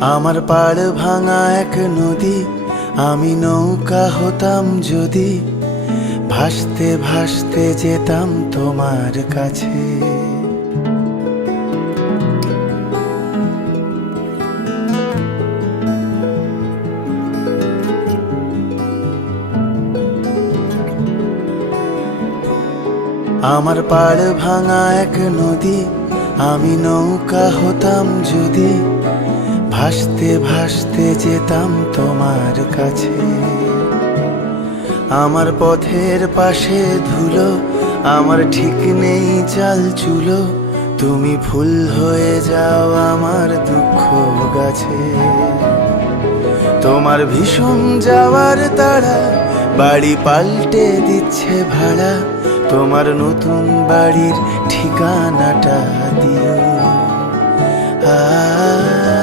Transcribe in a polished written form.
আমার পাড় ভাঙা এক নদী, আমি নৌকা হতাম যদি, ভাসতে ভাসতে যেতাম তোমার কাছে। আমার পাড় ভাঙা এক নদী, আমি নৌকা হতাম যদি, ভাসতে ভাসতে যেতাম তোমার কাছে। আমার পথের পাশে ধুলো, আমার ঠিক নেই চাল চুলো, তুমি ফুল হয়ে যাও আমার দুঃখ গাছে। তোমার ভীষণ যাওয়ার তাড়া, বাড়ি পাল্টে দিচ্ছে ভাড়া, তোমার নতুন বাড়ির ঠিকানাটা দিও।